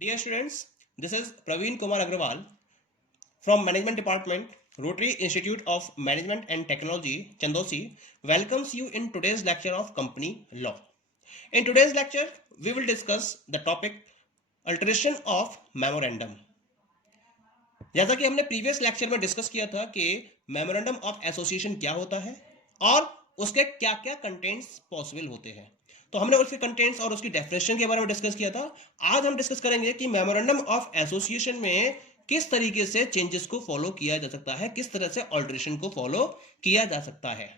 Dear students, this is Praveen Kumar Agrawal from Management Department, Rotary Institute of Management and Technology, Chandosi, welcomes you in today's lecture of Company Law. In today's lecture, we will discuss the topic Alteration of Memorandum. जैसा कि हमने previous lecture में discuss किया था कि memorandum of association क्या होता है और उसके क्या क्या कंटेंट्स पॉसिबल होते हैं, तो हमने उसके कंटेंट्स और उसकी डेफिनेशन के बारे में डिस्कस किया था। आज हम डिस्कस करेंगे कि मेमोरेंडम ऑफ एसोसिएशन में किस तरीके से चेंजेस को फॉलो किया जा सकता है, किस तरह से ऑल्टरेशन को फॉलो किया जा सकता है।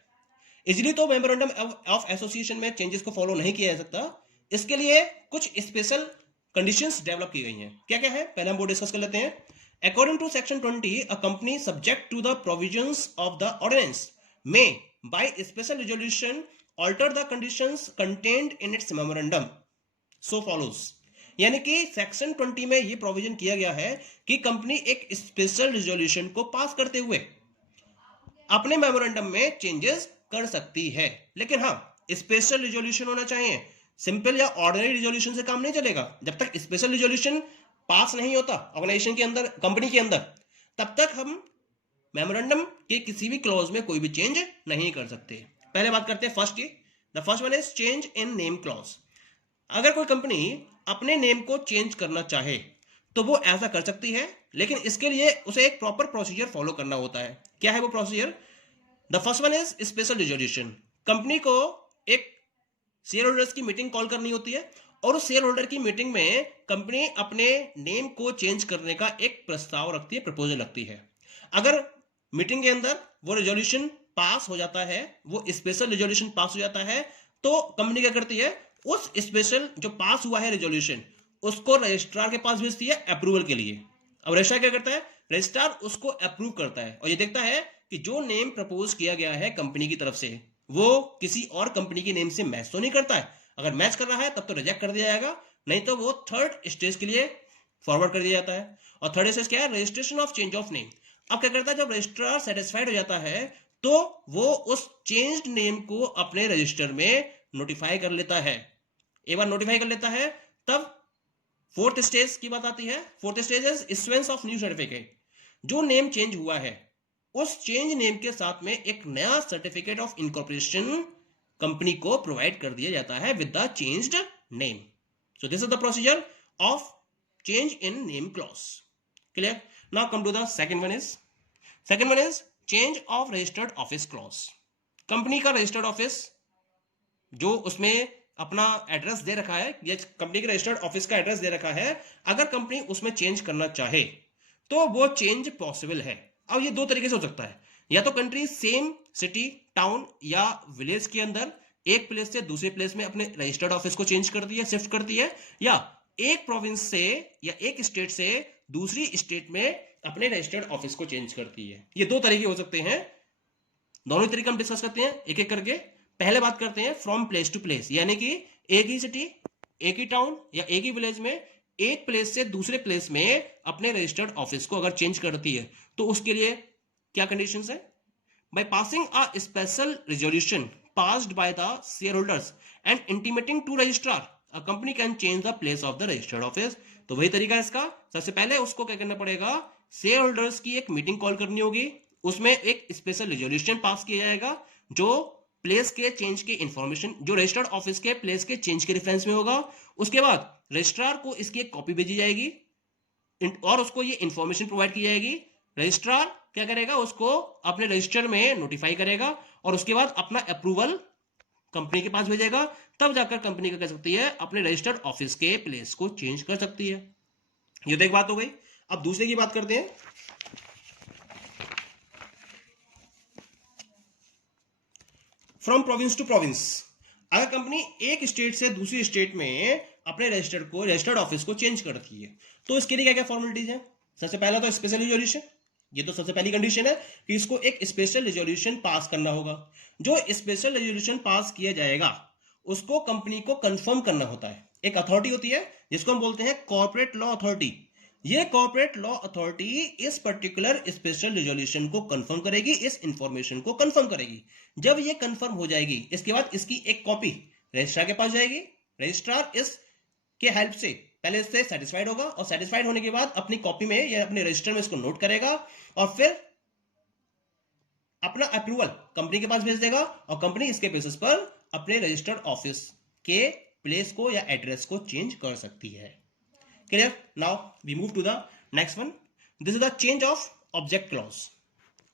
इजिली तो मेमोरेंडम ऑफ एसोसिएशन में चेंजेस को फॉलो नहीं किया जा सकता, इसके लिए कुछ स्पेशल कंडीशंस डेवलप की गई हैं। क्या क्या है, पहले हम वो डिस्कस कर लेते हैं। According to Section 20, a company subject to the provisions of the ordinance may, by special resolution, alter the conditions contained in its memorandum. So follows. यानी कि सेक्शन 20 में ये प्रोविजन किया गया है कि कंपनी एक स्पेशल रिजोल्यूशन को पास करते हुए अपने मेमोरेंडम में चेंजेस कर सकती है, लेकिन हाँ स्पेशल रिजोल्यूशन होना चाहिए। सिंपल या ऑर्डिनरी रिजोल्यूशन से काम नहीं चलेगा। जब तक स्पेशल रिजोल्यूशन पास नहीं होता ऑर्गेनाइजेशन के अंदर, कंपनी के अंदर, तब तक हम मेमोरेंडम के किसी भी क्लॉज में कोई भी चेंज नहीं कर सकते। पहले बात करते हैं फर्स्ट की। The first one is change in name clause. अगर कोई कंपनी अपने नेम को चेंज करना चाहे तो वो ऐसा कर सकती है, लेकिन इसके लिए उसे एक प्रॉपर प्रोसीजर फॉलो करना होता है। क्या है वो procedure? The first one is special resolution. Company को एक शेयर होल्डर्स की मीटिंग कॉल करनी होती है और उस शेयर होल्डर की मीटिंग में कंपनी अपने नेम को चेंज करने का एक प्रस्ताव रखती है, प्रपोजल रखती है। अगर मीटिंग के अंदर वो रेजोल्यूशन पास हो जाता है, वो स्पेशल रेजोल्यूशन पास हो जाता है, तो कंपनी क्या करती है, उस स्पेशल जो पास हुआ है रेजोल्यूशन उसको रजिस्ट्रार के पास भेजती है अप्रूवल के लिए। अब रजिस्ट्रार क्या करता है, रजिस्ट्रार उसको अप्रूव करता है और ये देखता है कि जो नेम प्रपोज किया गया है कंपनी की तरफ से वो किसी और कंपनी के नेम से मैच तो नहीं करता है। अगर मैच कर रहा है तब तो रिजेक्ट कर दिया जाएगा, नहीं तो वो थर्ड स्टेज के लिए फॉरवर्ड कर दिया जाता है। और थर्ड स्टेज क्या है, registration of change of name. अब क्या करता है, जब रजिस्ट्रार सेटिस्फाइड हो जाता है तो वो उस चेंज्ड नेम को अपने रजिस्टर में नोटिफाई कर लेता है। एक बार नोटिफाई कर लेता है तब फोर्थ स्टेज की बात आती है। Fourth stage is issuance of new certificate. जो नेम चेंज हुआ है उस चेंज नेम के साथ में एक नया सर्टिफिकेट ऑफ इनकॉर्पोरेशन कंपनी को प्रोवाइड कर दिया जाता है with the changed name. So this is the procedure of change in name clause. Clear? Now come to the second one is change of registered office clause. Company का registered office जो उसमें अपना address दे रखा है या company के registered office का address दे रखा है, अगर कंपनी उसमें चेंज करना चाहे तो वो चेंज पॉसिबल है। अब ये दो तरीके से हो सकता है, या तो कंट्री सेम सिटी, टाउन या विलेज के अंदर एक प्लेस से दूसरे प्लेस में अपने रजिस्टर्ड ऑफिस को चेंज करती है, शिफ्ट करती है, या एक प्रोविंस से या एक स्टेट से दूसरी स्टेट में अपने रजिस्टर्ड ऑफिस को चेंज करती है। ये दो तरीके हो सकते हैं, दोनों तरीके हम डिस्कस करते हैं एक एक करके। पहले बात करते हैं फ्रॉम प्लेस टू प्लेस, यानी कि एक ही सिटी, एक ही टाउन या एक ही विलेज में एक प्लेस से दूसरे प्लेस में अपने रजिस्टर्ड ऑफिस को अगर चेंज करती है तो उसके लिए क्या कंडीशंस है? By passing a special resolution passed by the shareholders and intimating to registrar, a company can change the place of the registered office. तो वही तरीका है इसका। सबसे पहले उसको क्या करना पड़ेगा, शेयर होल्डर्स की एक मीटिंग कॉल करनी होगी, उसमें एक स्पेशल रेजोल्यूशन पास किया जाएगा जो प्लेस के चेंज के इंफॉर्मेशन, जो रजिस्टर्ड ऑफिस के प्लेस के चेंज के रेफरेंस में होगा। उसके बाद रजिस्ट्रार को इसकी एक कॉपी भेजी जाएगी और उसको ये इंफॉर्मेशन प्रोवाइड की जाएगी। रजिस्ट्रार क्या करेगा, उसको अपने रजिस्टर में नोटिफाई करेगा और उसके बाद अपना अप्रूवल कंपनी के पास भेजेगा, तब जाकर कंपनी क्या कर सकती है, अपने रजिस्टर्ड ऑफिस के प्लेस को चेंज कर सकती है। ये तो एक बात हो गई। अब दूसरे की बात करते हैं। From province to province. अगर कंपनी एक स्टेट से दूसरी स्टेट में अपने रजिस्टर्ड ऑफिस को चेंज करती है तो इसके लिए क्या क्या फॉर्मेलिटीज है? सबसे पहला तो स्पेशल रिजोल्यूशन। ये तो सबसे पहली कंडीशन है कि इसको एक स्पेशल रिजोल्यूशन पास करना होगा। जो स्पेशल रिजोल्यूशन पास किया जाएगा उसको कंपनी को कंफर्म करना होता है। एक अथॉरिटी होती है जिसको हम बोलते हैं कॉर्पोरेट लॉ अथॉरिटी। ये कॉर्पोरेट लॉ अथॉरिटी इस पर्टिकुलर स्पेशल रिजोल्यूशन को कंफर्म करेगी, इस इंफॉर्मेशन को कंफर्म करेगी। जब ये कंफर्म हो जाएगी इसके बाद इसकी एक कॉपी रजिस्ट्रार के पास जाएगी। रजिस्ट्रार इस के हेल्प से पहले इससे सेटिस्फाइड होगा और सेटिस्फाइड होने के बाद अपनी कॉपी में या अपने रजिस्टर में इसको नोट करेगा और फिर अपना अप्रूवल कंपनी के पास भेज देगा और कंपनी इसके बेसिस पर अपने रजिस्टर्ड ऑफिस के प्लेस को या एड्रेस को चेंज कर सकती है। Clear? Now we move to the next one. This is the change of object clause.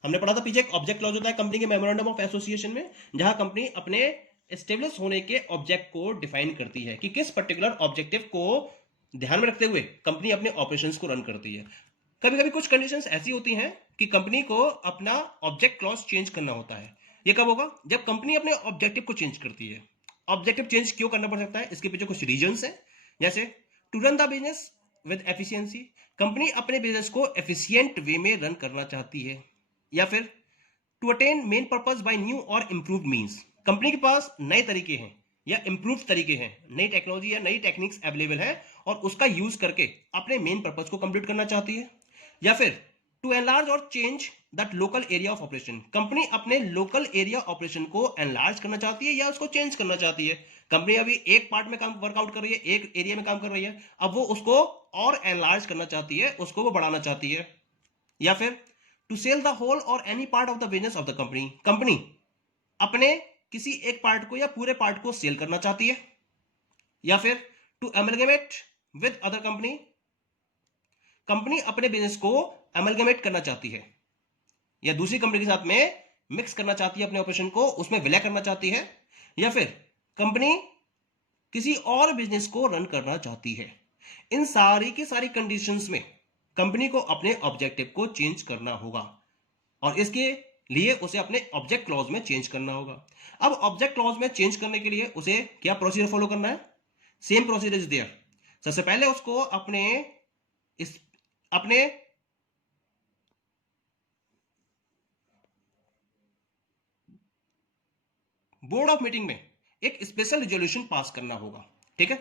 हमने पढ़ा था पीछे एक ऑब्जेक्ट क्लॉज होता है कंपनी के मेमोरेंडम ऑफ एसोसिएशन में, जहां कंपनी अपने एस्टेब्लिश होने के ऑब्जेक्ट को डिफाइन करती है कि किस पर्टिकुलर ऑब्जेक्टिव को ध्यान में रखते हुए कंपनी अपने ऑपरेशंस को रन करती है। कभी कभी कुछ कंडीशंस ऐसी होती हैं कि कंपनी को अपना ऑब्जेक्ट क्लॉज चेंज करना होता है। ये कब होगा? जब कंपनी अपने ऑब्जेक्टिव को चेंज करती है। ऑब्जेक्टिव चेंज क्यों करना पड़ सकता है? इसके पीछे कुछ रीजंस हैं, जैसे to run the business with efficiency, company अपने बिजनेस को एफिशिएंट वे में रन करना चाहती है, या फिर to attain main purpose by new और इंप्रूव्ड मींस, कंपनी के पास नए तरीके हैं या इंप्रूव तरीके हैं, नई टेक्नोलॉजी या नई टेक्निक्स अवेलेबल है और उसका यूज करके अपने मेन पर्पस को कंप्लीट करना चाहती है, या फिर टू एनलार्ज और change that local area of operation, company अपने लोकल एरिया ऑपरेशन को एनलार्ज करना चाहती है या उसको चेंज करना चाहती है। कंपनी अभी एक पार्ट में काम वर्कआउट कर रही है, एक एरिया में काम कर रही है, अब वो उसको और एनलार्ज करना चाहती है, उसको वो बढ़ाना चाहती है। या फिर टू सेल द होल और any part of the business of the company, company अपने किसी एक पार्ट को या पूरे पार्ट को सेल करना चाहती है। या फिर to amalgamate with other company, company अपने बिजनेस को अमलगमेट करना चाहती है या दूसरी कंपनी के साथ में मिक्स करना चाहती है, अपने ऑपरेशन को उसमें विलय करना चाहती है, या फिर कंपनी किसी और बिजनेस को रन करना चाहती है। इन सारी की सारी कंडीशंस में कंपनी को अपने ऑब्जेक्टिव को चेंज करना होगा और इसके लिए उसे अपने ऑब्जेक्ट क्लॉज में चेंज करना होगा। अब ऑब्जेक्ट क्लॉज में चेंज करने के लिए उसे क्या प्रोसीजर फॉलो करना है? Same procedure is there. सबसे पहले उसको अपने बोर्ड ऑफ मीटिंग में एक स्पेशल रिजोल्यूशन पास करना होगा। ठीक है?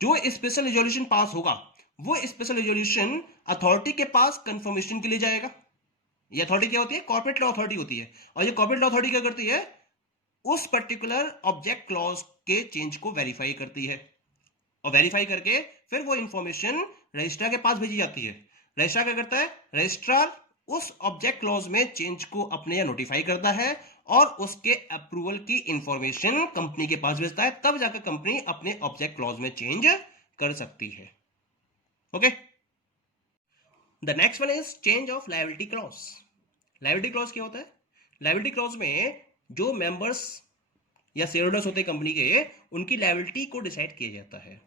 जो स्पेशल रिजोल्यूशन पास होगा वो स्पेशल रिजोल्यूशन अथॉरिटी के पास कंफर्मेशन के लिए जाएगा। ये अथॉरिटी क्या होती है? कॉर्पोरेट लॉ अथॉरिटी होती है। और ये कॉर्पोरेट लॉ अथॉरिटी क्या करती है? उस पर्टिकुलर ऑब्जेक्ट क्लॉज के चेंज को वेरीफाई करती है और वेरीफाई करके फिर वो इंफॉर्मेशन रजिस्ट्रार के पास भेजी जाती है। रजिस्ट्रार क्या करता है? रजिस्ट्रार उस ऑब्जेक्ट क्लॉज में चेंज को अपने यहाँ नोटिफाई करता है और उसके अप्रूवल की इंफॉर्मेशन कंपनी के पास भेजता है, तब जाकर कंपनी अपने ऑब्जेक्ट क्लॉज में चेंज कर सकती है। Okay, the next one is change of liability clause. Liability clause क्या होता है? लायबिलिटी क्लॉज में जो मेंबर्स या शेयर होल्डर्स होते हैं कंपनी के, उनकी लायबिलिटी को डिसाइड किया जाता है।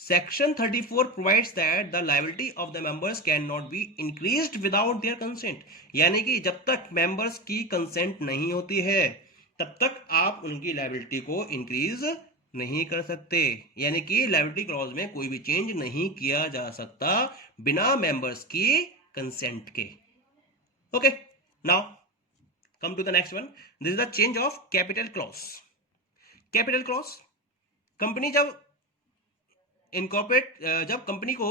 Section 34 provides that the liability of the members can not be increased without their consent, यानी कि जब तक मेंबर्स की कंसेंट नहीं होती है तब तक आप उनकी लायबिलिटी को इंक्रीज नहीं कर सकते। यानी कि लायबिलिटी क्लॉज में कोई भी चेंज नहीं किया जा सकता बिना मेंबर्स की कंसेंट के। Okay, now come to the next one. This is the change of capital clause. Capital clause, company जब जब कंपनी को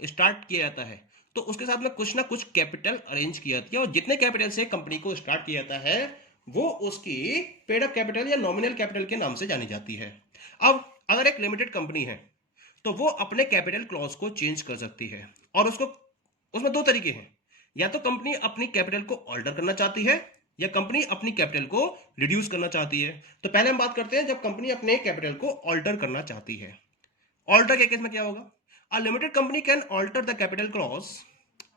स्टार्ट किया जाता है तो उसके साथ में कुछ ना कुछ कैपिटल अरेंज किया जाती है और जितने कैपिटल से कंपनी को स्टार्ट किया जाता है वो उसकी पेड अप कैपिटल या नॉमिनल कैपिटल के नाम से जानी जाती है। अब अगर एक लिमिटेड कंपनी है तो वो अपने कैपिटल क्लॉज को चेंज कर सकती है और उसमें दो तरीके हैं। या तो कंपनी अपनी कैपिटल को ऑल्टर करना चाहती है या कंपनी अपनी कैपिटल को रिड्यूस करना चाहती है। तो पहले हम बात करते हैं जब कंपनी अपने कैपिटल को ऑल्टर करना चाहती है। ऑल्टर के केस में क्या होगा? A limited company can alter the capital clause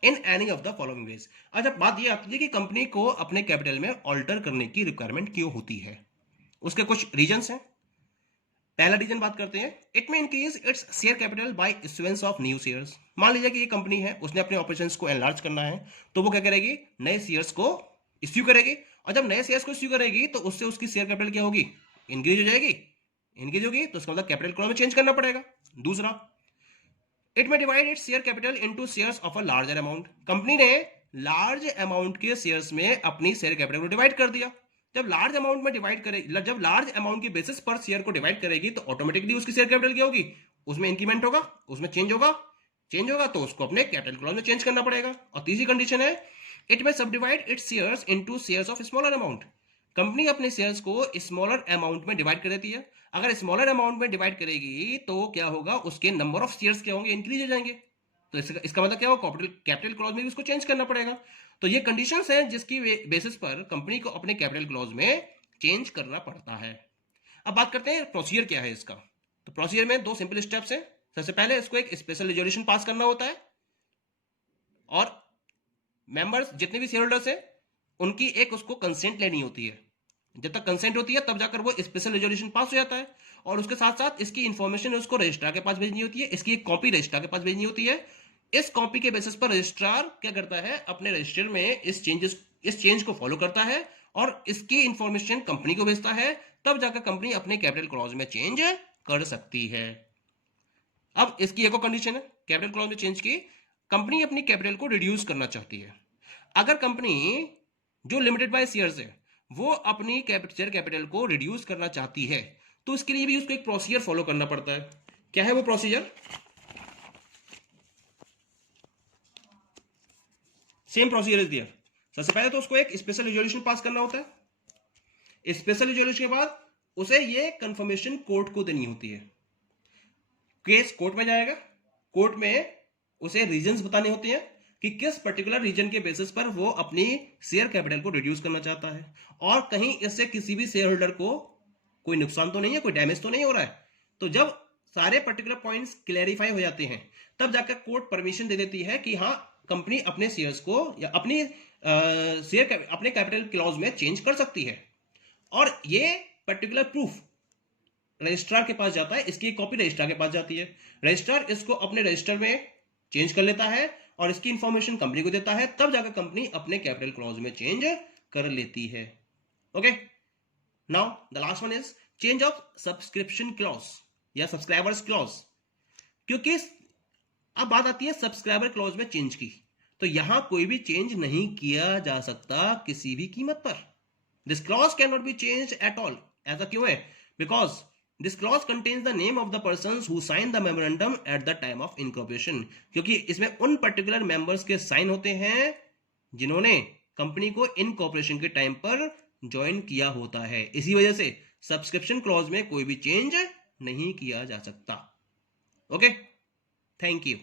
in any of the following ways. अच्छा, बात ये आती है कि कंपनी को अपने कैपिटल में ऑल्टर करने की रिक्वायरमेंट क्यों होती है? उसके कुछ रीजंस हैं। पहला रीजन बात करते हैं, इट में increase its share capital by issuance of new shares. मान लीजिए कि ये कंपनी है, उसने अपने ऑपरेशंस को एनलार्ज करना है तो वो क्या करेगी? नए शेयर्स को इश्यू करेगी और जब नए शेयर्स को इश्यू करेगी तो उससे उसकी शेयर कैपिटल क्या होगी? इंक्रीज हो जाएगी। इंक्रीज होगी तो उसका मतलब कैपिटल क्लॉज में चेंज करना पड़ेगा। दूसरा, इट में divide its share capital into shares of a larger amount. Company ने लार्ज अमाउंट के शेयर्स में अपनी शेयर कैपिटल को डिवाइड कर दिया। जब लार्ज अमाउंट में डिवाइड करेगी, जब लार्ज अमाउंट के बेसिस पर शेयर को डिवाइड करेगी तो ऑटोमेटिकली उसकी शेयर कैपिटल क्या होगी? उसमें इंक्रीमेंट होगा, उसमें चेंज होगा तो उसको अपने कैपिटल क्लॉज में चेंज करना पड़ेगा। और तीसरी कंडीशन है, इट में subdivide its shares into shares of smaller amount. Company अपने शेयर्स को स्मॉलर अमाउंट में डिवाइड कर देती है। अगर स्मॉलर अमाउंट में डिवाइड करेगी तो क्या होगा, उसके नंबर ऑफ शेयर्स क्या होंगे, इंक्रीज हो जाएंगे। तो इसका मतलब क्या होगा, कैपिटल क्लॉज में भी उसको चेंज करना पड़ेगा। तो ये कंडीशंस हैं जिसकी बेसिस पर कंपनी को अपने कैपिटल क्लॉज में चेंज करना पड़ता है। अब बात करते हैं प्रोसीजर क्या है इसका। तो प्रोसीजर में 2 सिंपल स्टेप्स हैं। सबसे पहले इसको एक स्पेशल रेजोल्यूशन पास करना होता है और मेंबर्स जितने भी शेयर होल्डर्स हैं उनकी एक उसको कंसेंट लेनी होती है। जब तक कंसेंट होती है तब जाकर वो स्पेशल रेजोल्यूशन पास हो जाता है। और उसके साथ साथ इसकी इंफॉर्मेशन उसको रजिस्ट्रार के पास भेजनी होती है, इसकी एक कॉपी रजिस्ट्रार के पास भेजनी होती है। इस कॉपी के बेसिस पर रजिस्ट्रार क्या करता है, अपने रजिस्टर में इस चेंज को फॉलो करता है और इसकी इंफॉर्मेशन कंपनी को भेजता है। तब जाकर कंपनी अपने कैपिटल क्लॉज में चेंज कर सकती है। अब इसकी एक और कंडीशन है कैपिटल क्लॉज में चेंज की, कंपनी अपनी कैपिटल को रिड्यूस करना चाहती है। अगर कंपनी जो लिमिटेड बाय शेयर्स है वो अपनी शेयर कैपिटल को रिड्यूस करना चाहती है तो उसके लिए भी उसको एक प्रोसीजर फॉलो करना पड़ता है। क्या है वो प्रोसीजर? सेम प्रोसीजर इज दियर। सबसे पहले तो उसको एक स्पेशल रिजोल्यूशन पास करना होता है। स्पेशल रिजोल्यूशन के बाद उसे ये कंफर्मेशन कोर्ट को देनी होती है। केस कोर्ट में जाएगा, कोर्ट में उसे रीजंस बताने होते हैं कि किस पर्टिकुलर रीजन के बेसिस पर वो अपनी शेयर कैपिटल को रिड्यूस करना चाहता है और कहीं इससे किसी भी शेयर होल्डर को कोई नुकसान तो नहीं है, कोई डैमेज तो नहीं हो रहा है। तो जब सारे पर्टिकुलर पॉइंट्स क्लैरिफाई हो जाते हैं तब जाकर कोर्ट परमिशन दे देती है कि हाँ कंपनी अपने शेयर्स को या अपनी अपने कैपिटल क्लॉज में चेंज कर सकती है। और ये पर्टिकुलर प्रूफ रजिस्ट्रार के पास जाता है, इसकी एक कॉपी रजिस्ट्रार के पास जाती है। रजिस्ट्रार इसको अपने रजिस्टर में चेंज कर लेता है और इसकी इंफॉर्मेशन कंपनी को देता है। तब जाकर कंपनी अपने कैपिटल क्लॉज में चेंज कर लेती है। Okay, now the last one is change of subscription clause या सब्सक्राइबर्स क्लॉज। क्योंकि अब बात आती है सब्सक्राइबर क्लॉज में चेंज की, तो यहां कोई भी चेंज नहीं किया जा सकता किसी भी कीमत पर। This clause can not be change at all. ऐसा क्यों है? Because this clause contains the name of the persons who sign the memorandum at the time of incorporation. क्योंकि इसमें उन पर्टिकुलर मेंबर्स के साइन होते हैं जिन्होंने कंपनी को इनकॉर्पोरेशन के टाइम पर ज्वाइन किया होता है। इसी वजह से सब्सक्रिप्शन क्लॉज में कोई भी चेंज नहीं किया जा सकता। Okay, thank you.